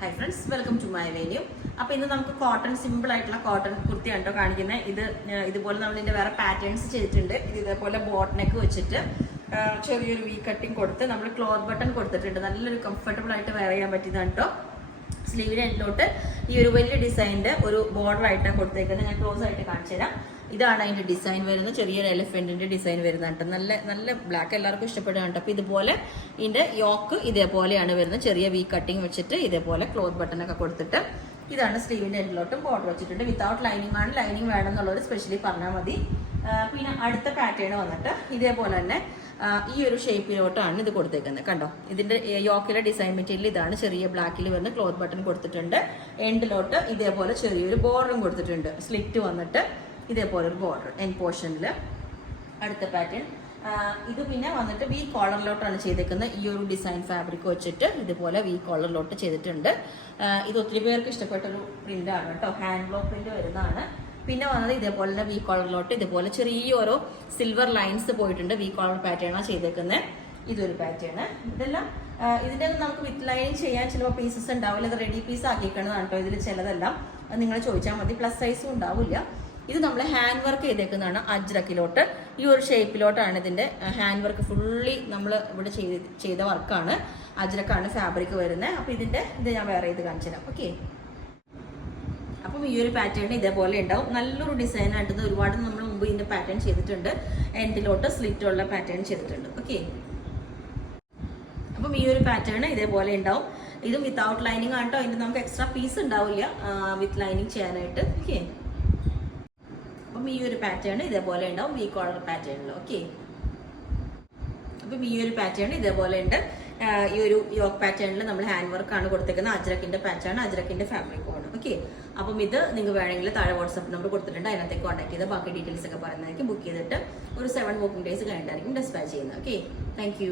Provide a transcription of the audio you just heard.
Hi friends, welcome to my venue. അപ്പോൾ ഇന്ന് നമുക്ക് കോട്ടൺ, സിമ്പിൾ ആയിട്ടുള്ള കോട്ടൺ കുർത്തിയാണ് കേട്ടോ കാണിക്കുന്നത്. ഇതുപോലെ നമ്മൾ ഇതിൻ്റെ വേറെ പാറ്റേൺസ് ചെയ്തിട്ടുണ്ട്. ഇതേപോലെ ബോട്ട് നെക്ക് വെച്ചിട്ട് ചെറിയൊരു വി കട്ടിങ് കൊടുത്ത് നമ്മൾ ക്ലോത്ത് ബട്ടൺ കൊടുത്തിട്ടുണ്ട്. നല്ലൊരു കംഫർട്ടബിൾ ആയിട്ട് വെയർ ചെയ്യാൻ പറ്റിയതാണ് കേട്ടോ. സ്ലീവിൻ്റെ എൻഡിലോട്ട് ഈ ഒരു വലിയ ഡിസൈനിൻ്റെ ഒരു ബോർഡർ ആയിട്ടാണ് കൊടുത്തേക്കുന്നത്. ഞാൻ ക്ലോസ് ആയിട്ട് കാണിച്ചു തരാം. ഇതാണ് അതിൻ്റെ ഡിസൈൻ വരുന്നത്. ചെറിയൊരു എലിഫൻറ്റിൻ്റെ ഡിസൈൻ വരുന്നുണ്ട്. നല്ല ബ്ലാക്ക് എല്ലാവർക്കും ഇഷ്ടപ്പെടുകയാണ്. അപ്പോൾ ഇതുപോലെ ഇതിൻ്റെ യോക്ക് ഇതേപോലെയാണ് വരുന്നത്. ചെറിയ വി കട്ടിങ് വെച്ചിട്ട് ഇതേപോലെ ക്ലോത്ത് ബട്ടണൊക്കെ കൊടുത്തിട്ട് ഇതാണ് സ്ലീവിൻ്റെ എൻഡിലോട്ടും ബോർഡർ വെച്ചിട്ടുണ്ട്. വിത്തൗട്ട് ലൈനിങ് ആണ്. ലൈനിങ് വേണമെന്നുള്ളവർ സ്പെഷ്യലി പറഞ്ഞാൽ മതി. പിന്നെ അടുത്ത പാറ്റേൺ വന്നിട്ട് ഇതേപോലെ തന്നെ ഈ ഒരു ഷേപ്പിലോട്ടാണ് ഇത് കൊടുത്തേക്കുന്നത്. കണ്ടോ, ഇതിൻ്റെ യോക്കിലെ ഡിസൈൻ മെറ്റീരിയൽ ഇതാണ്. ചെറിയ ബ്ലാക്കിൽ വരുന്ന ക്ലോത്ത് ബട്ടൺ കൊടുത്തിട്ടുണ്ട്. എൻഡിലോട്ട് ഇതേപോലെ ചെറിയൊരു ബോർഡറും കൊടുത്തിട്ടുണ്ട്. സ്ലിറ്റ് വന്നിട്ട് ഇതേപോലെ ഒരു ബോർഡർ എൻ പോർഷനിൽ. അടുത്ത പാറ്റേൺ ഇത് പിന്നെ വന്നിട്ട് വി കോളറിലോട്ടാണ് ചെയ്തേക്കുന്നത്. ഈ ഒരു ഡിസൈൻ ഫാബ്രിക് വെച്ചിട്ട് ഇതുപോലെ വി കോളറിലോട്ട് ചെയ്തിട്ടുണ്ട്. ഇത് ഒത്തിരി പേർക്ക് ഇഷ്ടപ്പെട്ടൊരു പ്രിൻ്റാണ് കേട്ടോ. ഹാൻഡ് ബ്ലോക്ക് പ്രിൻ്റ് വരുന്നതാണ്. പിന്നെ വന്നത് ഇതേപോലെ തന്നെ വി കോളറിലോട്ട് ഇതുപോലെ ചെറിയ ഓരോ സിൽവർ ലൈൻസ് പോയിട്ടുണ്ട്. വി കോളർ പാറ്റേണാണ് ചെയ്തേക്കുന്നത്. ഇതൊരു പാറ്റേൺ. ഇതെല്ലാം ഇതിൻ്റെ നമുക്ക് വിത്ത് ലൈനിങ് ചെയ്യാൻ ചിലപ്പോൾ പീസസ് ഉണ്ടാവില്ല. ഇത് റെഡി പീസ് ആക്കിയിരിക്കുന്നതാണ് കേട്ടോ. ഇതിൽ ചിലതെല്ലാം നിങ്ങൾ ചോദിച്ചാൽ മതി. പ്ലസ് സൈസും ഉണ്ടാവില്ല. ഇത് നമ്മൾ ഹാൻഡ് വർക്ക് ചെയ്തേക്കുന്നതാണ്. അജ്രക്കിലോട്ട് ഈ ഒരു ഷേപ്പിലോട്ടാണ് ഇതിൻ്റെ ഹാൻഡ് വർക്ക് ഫുള്ളി നമ്മൾ ഇവിടെ ചെയ്ത വർക്കാണ്. അജ്രക്കാണ് ഫാബ്രിക് വരുന്നത്. അപ്പോൾ ഇത് ഞാൻ വേറെ ഇത് കാണിച്ചു തരാം. ഓക്കെ, അപ്പം ഈ ഒരു പാറ്റേൺ ഇതേപോലെ ഉണ്ടാവും. നല്ലൊരു ഡിസൈൻ ആയിട്ട് ഒരുപാട് നമ്മൾ മുമ്പ് ഇതിൻ്റെ പാറ്റേൺ ചെയ്തിട്ടുണ്ട്. എൻഡിലോട്ട് സ്ലിറ്റുള്ള പാറ്റേൺ ചെയ്തിട്ടുണ്ട്. ഓക്കെ, അപ്പം ഈ ഒരു പാറ്റേൺ ഇതേപോലെ ഉണ്ടാവും. ഇതും വിത്തൗട്ട് ലൈനിങ് ആണ് കേട്ടോ. അതിൻ്റെ നമുക്ക് എക്സ്ട്രാ പീസ് ഉണ്ടാവില്ല വിത്ത് ലൈനിങ് ചെയ്യാനായിട്ട്. ഓക്കെ, അപ്പം ഈ ഒരു പാറ്റേൺ ഇതേപോലെ ഉണ്ടാവും വി കോളർ പാറ്റേണിൽ. ഓക്കെ, അപ്പം ഈ ഒരു പാറ്റേൺ ഇതേപോലെ ഉണ്ട്. ഈ ഒരു യോക്ക് പാറ്റേണിൽ നമ്മൾ ഹാൻഡ് വർക്കാണ് കൊടുത്തേക്കുന്നത്. അജ്രക്കിൻ്റെ പാറ്റേൺ, അജ്രക്കിൻ്റെ ഫാബ്രിക്കുമാണ്. ഓക്കെ, അപ്പം ഇത് നിങ്ങൾക്ക് വേണമെങ്കിൽ താഴെ വാട്സപ്പ് നമ്പർ കൊടുത്തിട്ടുണ്ട്. അതിനകത്തേക്ക് കോൺടാക്ട് ചെയ്ത് ബാക്കി ഡീറ്റെയിൽസ് ഒക്കെ പറയുന്നതായിരിക്കും. ബുക്ക് ചെയ്തിട്ട് ഒരു 7 വർക്കിംഗ് ഡേയ്സ് കഴിഞ്ഞിട്ടായിരിക്കും ഡിസ്പാച്ച് ചെയ്യുന്നത്. Okay, thank